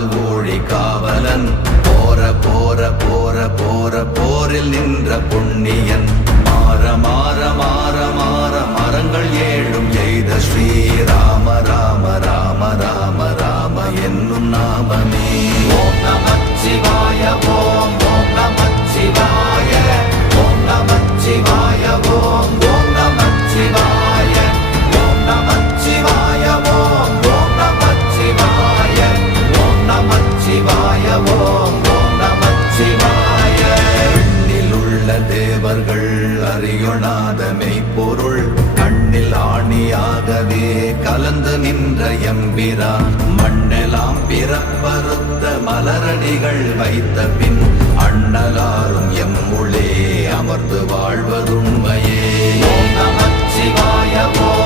காவல் ஊழி காவலன் போர போர போர போர போரில் நின்ற புண்ணியன் மாற மாற மாற மாற மரங்கள் ஏழும் எய்த ஸ்ரீராம ராம ராம ராம ராம என்னும் நாமமே. ஓம் நமச்சிவாய ஓம் ஓம் நமச்சிவாய ஓம் நமச்சிவாய ஓம் ஓம் நமச்சிவாய ஓம் நமச்சிவாய ஓம் ஓம் நமச்சிவாய ஓம் நமச்சிவாய ஓம் ஓம் நமச்சிவாய. எண்ணில் உள்ள தேவர்கள் அறியொணாத மெய்ப்பொருள் கண்ணில் ஆணியாகவே கலந்து நின்ற எம்பிரா மண்ணெலாம் பிறப்பறுத்த மலரடிகள் வைத்த பின் அண்ணலாரும் எம்முளே அமர்ந்து வாழ்வதுண்மையே. ஓம் நமச்சிவாய ஓம்